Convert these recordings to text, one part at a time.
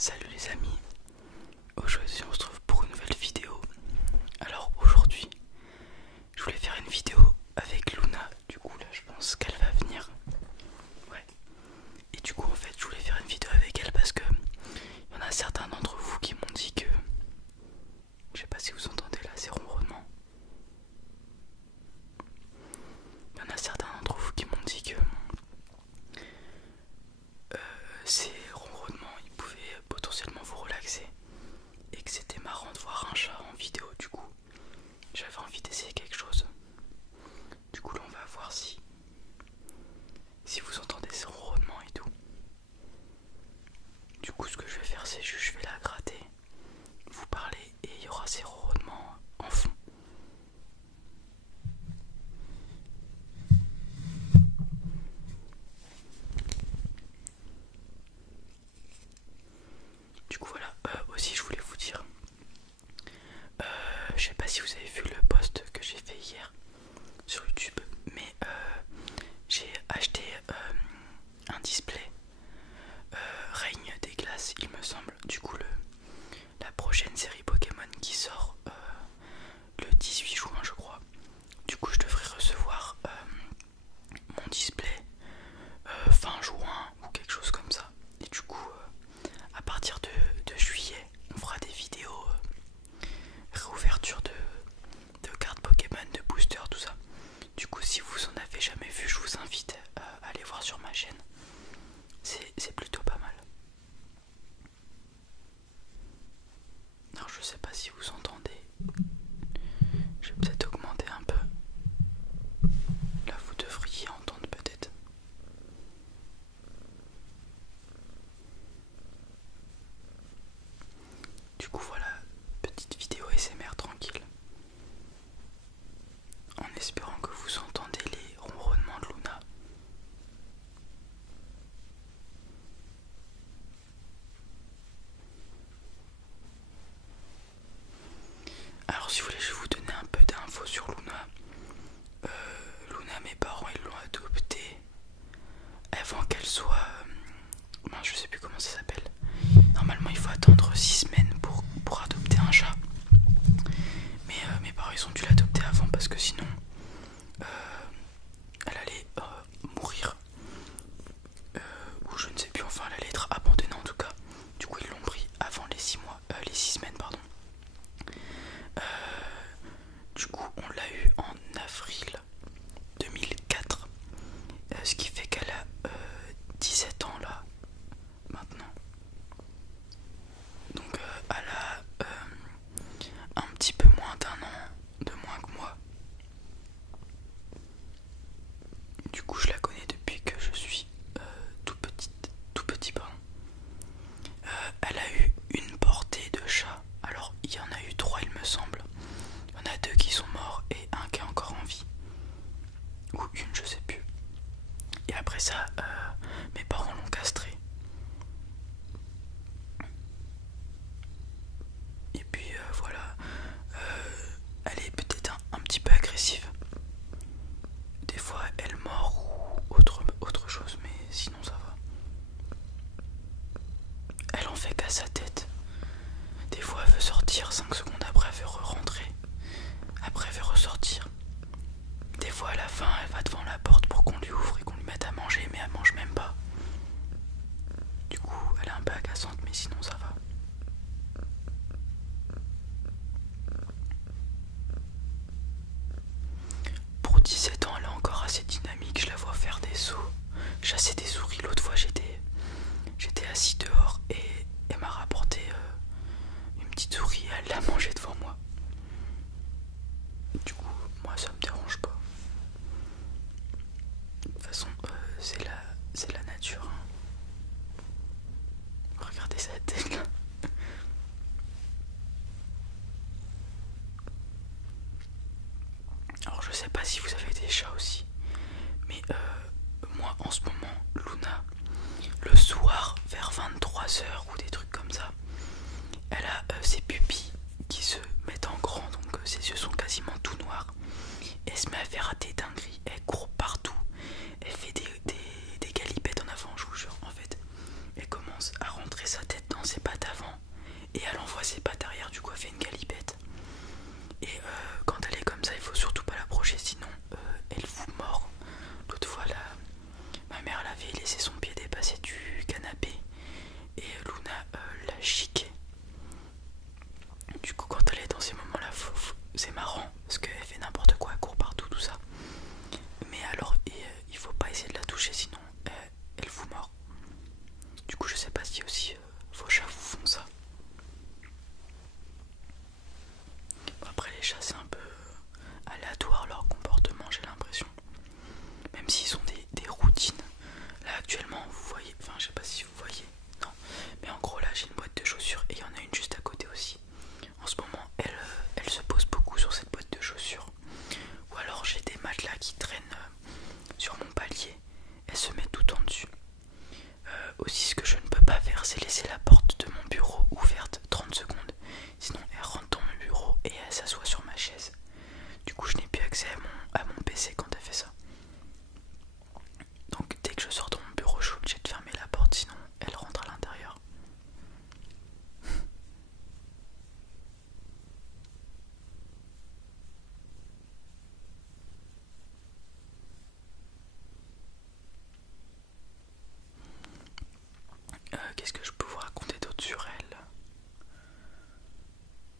Salut les amis, aujourd'hui on se retrouve pour une nouvelle vidéo. Alors aujourd'hui, je voulais faire une vidéo avec Luna, du coup là je pense qu'elle va venir. Ouais. Et du coup en fait je voulais faire une vidéo avec elle parce que il y en a certains d'entre vous qui m'ont dit que... Je sais pas si vous entendez là ces ronronnements. Il y en a certains d'entre vous qui m'ont dit que ces ronronnements ils pouvaient potentiellement vous relaxer et que c'était marrant de voir un chat en vidéo. Du coup j'avais envie d'essayer quelque chose. Du coup là on va voir si vous entendez ces ronronnements et tout. Du coup ce que je vais faire c'est juste je vais la gratter, vous parler et il y aura ces ronronnements en fond. Du coup voilà, aussi je voulais vous dire, je sais pas si vous avez vu le post que j'ai fait hier sur YouTube, mais j'ai acheté un display Règne des glaces il me semble. Du coup la prochaine série Pokémon qui sort le 18 juin je crois. Du coup je devrais recevoir mon display fin juin ou quelque chose comme ça. Et du coup à partir de juillet on fera des vidéos réouverture de cartes Pokémon, de boosters, tout ça. Du coup si vous en avez jamais vu, je vous invite à aller voir sur ma chaîne. C'est plutôt pas mal. Alors je sais pas si vous entendez. Je vais peut-être augmenter un peu. Là vous devriez entendre peut-être. Du coup voilà, petite vidéo SMR tranquille. En espérant que vous entendez les ronronnements de Luna. Alors si vous voulez je vais vous donner un peu d'infos sur Luna. Luna, mes parents ils l'ont adoptée avant qu'elle soit... je sais plus comment ça s'appelle. Normalement il faut attendre 6 semaines pour adopter un chat. Mais mes parents ils ont dû l'adopter avant parce que sinon elle allait mourir. Ou je ne sais plus, enfin elle allait être abandonnée en tout cas. Du coup ils l'ont pris avant les 6 mois, les 6 semaines pardon. Du coup on l'a eu en avril 2004. Ce qui fait qu'elle a 17 ans là maintenant. Donc elle a un petit peu moins d'un an de moins que moi. Du coup je la connais depuis que je suis tout petit pardon. Elle a eu une portée de chats. Alors il y en a eu 3 il me semble. Il y en a 2 qui sont morts et un qui est encore en vie. Ou une je sais plus. Et après ça mes parents l'ont castrée. Et puis voilà, elle est peut-être un petit peu agressive. Des fois elle mord ou autre chose, mais sinon ça va. Elle en fait qu'à sa tête. Des fois elle veut sortir, 5 secondes après elle veut re-rentrer. Après elle veut ressortir. Des fois à la fin elle va devant la porte pour qu'on lui ouvre et qu'on lui mette à manger, mais elle mange même pas. Du coup elle est un peu agaçante, mais sinon ça va. Pour 17 ans elle est encore assez dynamique, je la vois faire des sauts, chasser des souris. L'autre fois j'étais assis dehors et elle m'a rapporté une petite souris et elle l'a mangée devant moi. Du coup moi ça me dérange pas. De toute façon c'est la nature hein. Regardez sa tête là. Alors je sais pas si vous avez des chats aussi, mais moi en ce moment Luna, le soir vers 23 h ou des trucs comme ça, elle a ses pupilles qui se mettent en grand, donc ses yeux sont quasiment tout noirs. Et elle se met à faire des dingueries, elle court partout, elle fait des galipettes en avant, je vous jure. En fait elle commence à rentrer sa tête dans ses pattes et Luna l'a chiqué. Du coup quand elle est dans ces moments là c'est marrant parce qu'elle fait n'importe quoi, elle court partout tout ça. Mais alors il faut pas essayer de la toucher sinon elle vous mord. Du coup je sais pas si aussi vos chats vous font ça. Bon, après les chats c'est un peu aléatoire leur comportement j'ai l'impression. Même s'ils ont des routines. Là actuellement vous voyez, enfin je sais pas si vous voyez, non. Mais en gros là j'ai une boîte de chaussures et il y en a une juste à côté aussi. En ce moment elle se pose beaucoup sur cette boîte de chaussures. Ou alors j'ai des matelas qui traînent sur mon palier. Elle se met tout en dessus. Aussi ce que je ne peux pas faire c'est laisser la porte de mon bureau ouverte 30 secondes. Sinon elle rentre dans mon bureau et elle s'assoit sur ma chaise. Du coup je n'ai plus accès à mon PC quand elle fait ça. Donc dès que je sors dans mon bureau je suis obligé de fermer la porte sinon elle rentre à l'intérieur. Qu'est-ce que je peux vous raconter d'autre sur elle?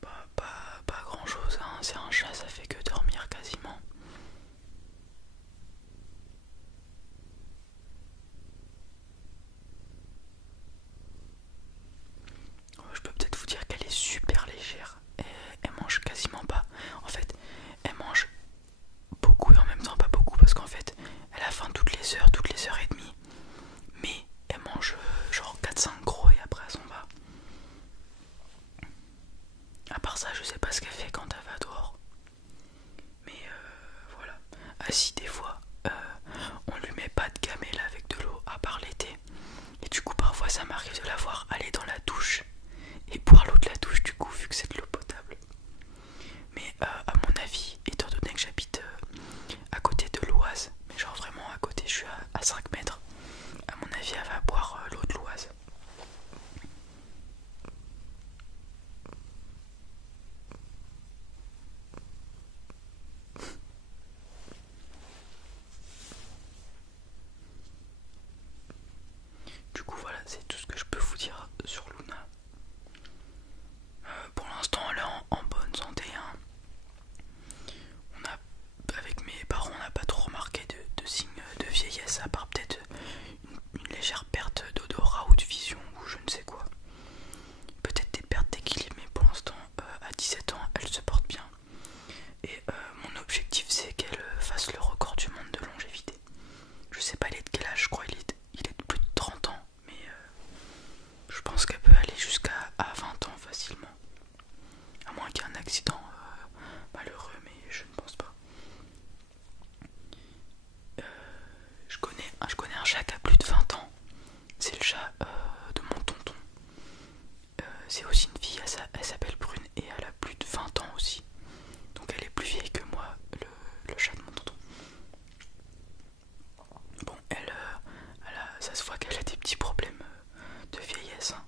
Bah, pas grand chose, hein. C'est un chat, ça fait que dormir quasiment. Je peux peut-être vous dire qu'elle est super légère. Elle mange quasiment pas. En fait, elle mange beaucoup et en même temps pas beaucoup parce qu'en fait, elle a faim toutes les heures et demie. Mais elle mange genre 4-5 gros et après elle s'en va. À part ça, je sais pas ce qu'elle fait quand elle va dehors. Mais voilà. Ah si, des fois, on lui met pas de gamelle avec de l'eau à part l'été. Et du coup, parfois ça m'arrive de la voir aller dans la douche et boire l'eau de la douche du coup, vu que c'est de l'eau potable. Mais à mon avis, étant donné que j'habite à côté de l'Oise, mais genre vraiment à côté, je suis à 5 mètres, à mon avis, elle va boire l'eau de l'Oise. Du coup voilà, c'est tout ce que je peux vous dire sur Luna. Pour l'instant elle est en bonne santé, hein. Avec mes parents on n'a pas trop remarqué de signes de vieillesse à part peut-être une légère perte d'odorat ou de vision ou je ne sais quoi. Peut-être des pertes d'équilibre mais pour l'instant à 17 ans elle se porte bien. Et mon objectif c'est qu'elle fasse le record du monde de longévité. Je sais pas il est de quel âge, je crois il est de plus de 30 ans. Mais je pense qu'elle peut aller jusqu'à 20 ans facilement. À moins qu'il y ait un accident malheureux, mais je ne pense pas. Je connais un chat qui a plus de 20 ans. C'est le chat de mon tonton. C'est aussi une fille, elle s'appelle Brune et elle a plus de 20 ans aussi. Donc elle est plus vieille que moi, le chat de mon tonton. Bon, ça se voit qu'elle a des petits problèmes de vieillesse. Hein.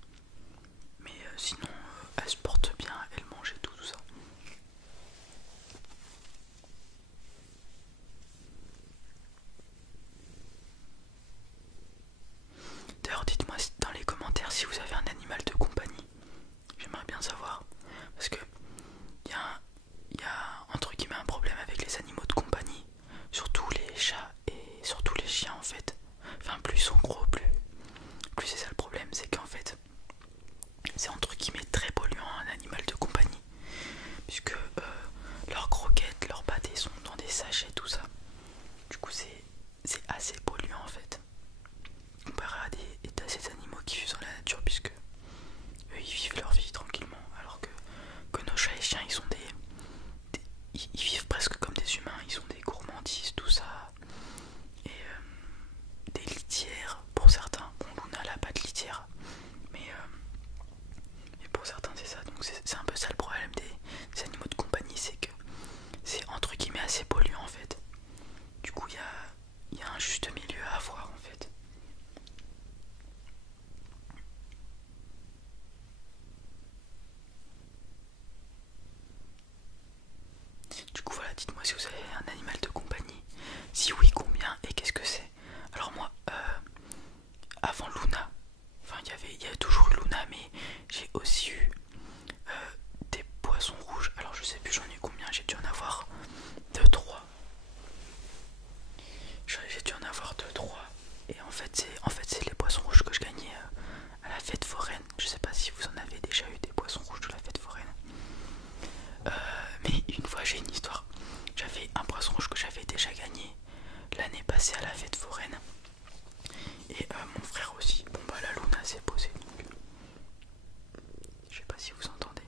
Mais sinon, elle se porte bien, elle mange et tout ça. D'ailleurs, dites-moi dans les commentaires si vous avez un animal de compagnie. J'aimerais bien savoir. Parce que il y a entre guillemets un problème avec les animaux de compagnie. Surtout les chats et surtout les chiens en fait. Enfin, plus ils sont gros, plus c'est ça le problème. C'est qu'en fait, c'est entre guillemets très polluant un animal de compagnie. Puisque leurs croquettes, leurs pâtés sont dans des sachets, tout ça. Du coup, c'est assez polluant en fait. Comparé à ces animaux qui vivent dans la nature, puisque il y a toujours eu Luna, mais j'ai aussi eu des poissons rouges. Alors je sais plus j'en ai combien, j'ai dû en avoir 2-3. J'ai dû en avoir 2-3. Et en fait c'est les poissons rouges que je gagnais à la fête foraine. Je sais pas si vous en avez déjà eu des poissons rouges de la fête foraine. Mais une fois j'ai une histoire. J'avais un poisson rouge que j'avais déjà gagné l'année passée à la fête foraine. Et mon frère aussi. Bon bah la Luna s'est posée donc je sais pas si vous entendez.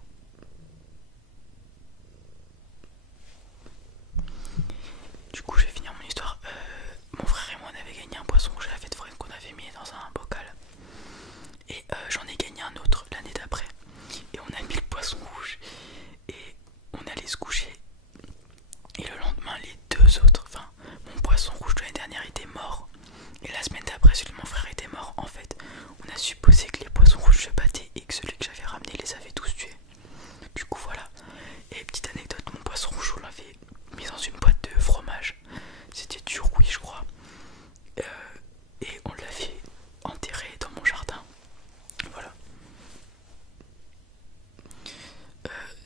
Du coup je vais finir mon histoire. Mon frère et moi on avait gagné un poisson rouge à la fête foraine qu'on avait mis dans un bocal. Et j'en ai gagné un autre l'année d'après. Et on a mis le poisson rouge. Et on allait se coucher. Et le lendemain les deux autres, enfin mon poisson rouge de l'année dernière était mort. Et la semaine d'après celui de mon frère était mort. En fait on a supposé que les poissons rouges se battaient et que celui que j'avais ramené les avait tous tués. Du coup voilà. Et petite anecdote, mon poisson rouge on l'avait mis dans une boîte de fromage. C'était du rouille je crois. Et on l'avait enterré dans mon jardin. Voilà.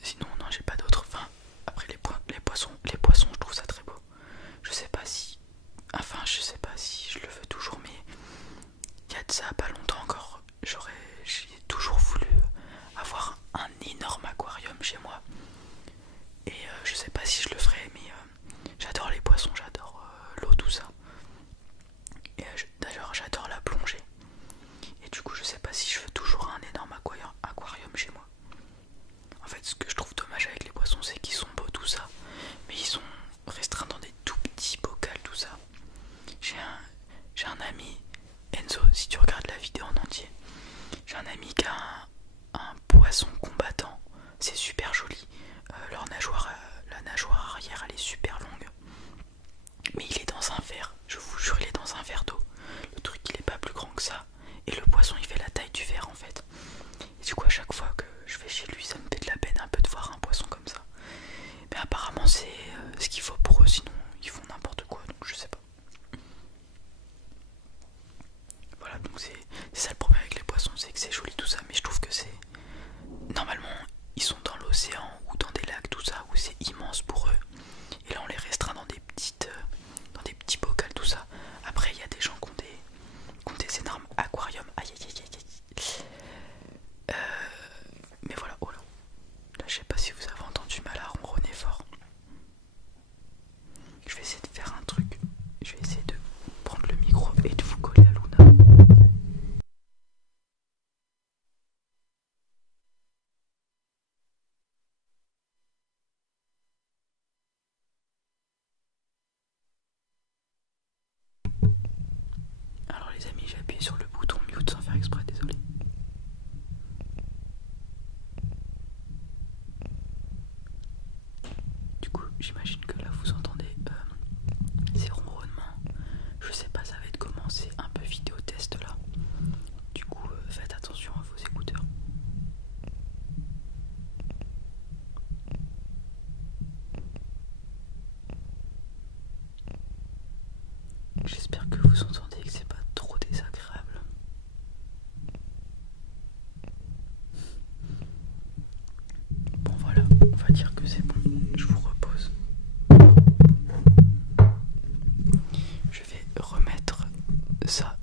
Sinon non j'ai pas d'autres. Enfin après les poissons je trouve ça très beau. Je sais pas si je le veux toujours, mais il y a de ça pas longtemps encore j'ai toujours voulu avoir un énorme aquarium chez moi. Et je sais pas si je le ferai, mais j'adore les poissons, j'adore l'eau, tout ça. Et d'ailleurs j'adore la plongée. Et du coup je sais pas si je veux toujours un énorme aquarium chez moi. En fait ce que je trouve dommage avec les poissons c'est qu'ils sont beaux tout ça, mais ils sont restreints dans des tout petits bocals tout ça. J'ai un ami, Enzo, si tu regardes la vidéo en entier, j'ai un ami qui a un poisson combattant, c'est super joli. La nageoire arrière elle est super longue, mais il est dans un verre, je vous jure il est dans un verre d'eau. Le truc il est pas plus grand que ça, et le poisson il fait la taille du verre en fait. Et du coup à chaque fois que je vais chez lui ça me fait de la peine un peu de voir un poisson comme ça. Mais apparemment c'est ce qu'il faut pour eux, sinon ils font n'importe quoi, donc je sais pas. Voilà, donc c'est ça le problème avec les poissons, c'est que c'est joli tout ça, mais je trouve que c'est... Normalement ils sont dans l'océan ou dans des lacs tout ça, où c'est immense pour eux. Et là on les restreint dans des petits bocals tout ça. Après il y a des gens qui ont des énormes aquariums. Aïe aïe aïe aïe aïe. Mais voilà, oh là. Là je sais pas si vous avez entendu, mais là ronronner fort. Je vais essayer de faire un truc. Je vais essayer de prendre le micro et de vous coller à Luna. Alors les amis, j'ai appuyé sur le bouton mute sans faire exprès, désolé. Du coup, j'imagine que là vous entendez ces ronronnements. Je sais pas, ça va être comment, c'est un peu vidéo test là. Du coup, faites attention à vos écouteurs. J'espère que vous entendez et que c'est pas trop désagréable. Bon voilà, on va dire que c'est bon, je vous repose. Je vais remettre ça